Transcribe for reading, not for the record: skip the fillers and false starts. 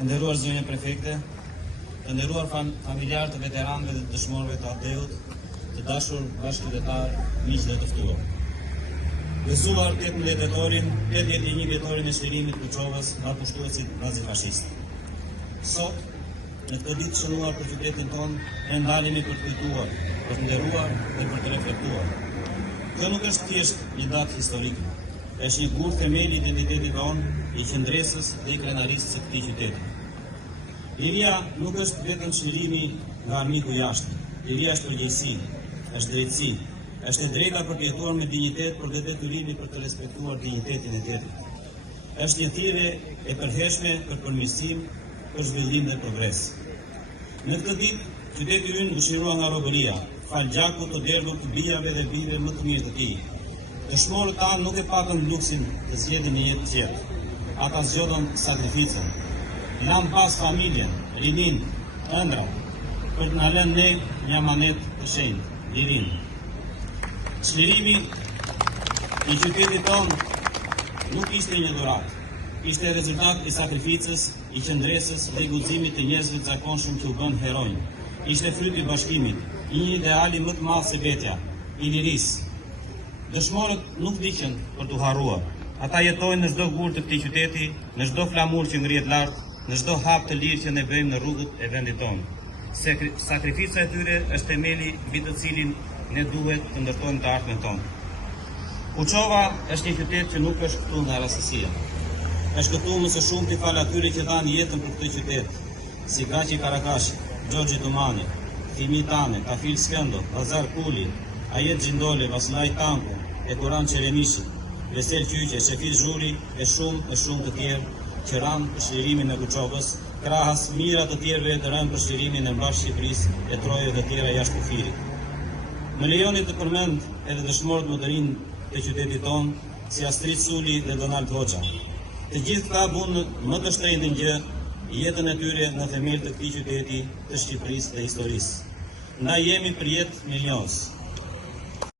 Të nderuar zonja prefekte, të nderuar familjarë të veteranëve dhe të dëshmorëve të Adeut, të dashur bashkëqytetar, miq dhe të ftuar. Gëzuar 18 dhjetorin, 81 vjetorin e çlirimit të Kuçovës nga pushtuesit nazifashistë. Sot, në këtë ditë të shënuar për qytetin tonë, ne ndalemi për të kujtuar, për të nderuar dhe për të reflektuar. Kjo nuk është thjesht një datë historike, është një gur themeli i identitetit tonë, i qendresës dhe i krenarisë së këtij qyteti. Liria nuk është vetëm çlirimi nga armiku jashtë. Liria është përgjegjësi, është drejtësi, është e drejta për të jetuar me dinjitet, por dhe detyrimi për të respektuar dinjitetin e tjetrit. Është një thirrje e përhershme për përmirësim, për zhvillim dhe progres. Në këtë ditë, qyteti ynë dëshirua nga robëria, fal gjakut të derdhur të bijave dhe bijve më të mirë të tij. Dëshmorët tanë nuk e patën luksin të zgjedhin një jetë tjetër. Ata zgjodhen sakrificën. Lanë pas familjen, rinin, ëndra, për të na lënë ne një amanet të shenjtë, lirinë. Çlirimi i qytetit tonë nuk ishte një dhuratë, ishte rezultat i sakrificës, i qendresës dhe i guximit të njerëzve të zakonshëm që u bën heronj. Ishte fryt i bashkimit, i një ideali më të madh se vetja, i lirisë. Dëshmorët nuk diqen për t'u harruar. Ata jetojnë në çdo gur të këtij qyteti, në çdo flamur që ngrihet lart, në çdo hap të lirë që ne bëjmë në rrugët e vendit tonë. Sakrifica e tyre është themeli mbi të cilin ne duhet të ndërtojmë të ardhmen tonë. Kuçova është një qytet që nuk është këtu nga rastësia. Është këtu më së shumti fal atyre që dhanë jetën për këtë qytet, si Gaçi Karakashi, Xhoxhi Tumani, Fimi Tane, Kafil Skëndo, Lazar Kuli, Ajet Gjindole, Vasilaj Tanku, Ekuran Qeremishi, Vesel Qyqe, Shefil Zhuri e shumë të tjerë që ranë për çlirimin e Kuçovës, krahas mira të tjerëve të rënë për çlirimin e mbrojtjes së Shqipërisë, e Trojës dhe të tjera jashtë kufirit. Më lejoni të përmend edhe dëshmorët më të rinj të qytetit tonë, si Astrid Suli dhe Donald Hoxha. Të gjithë këta bunë më të shtrenjtë gjë jetën e tyre në themel të këtij qyteti, të Shqipërisë dhe historisë. Na jemi për jetë mirënjohës.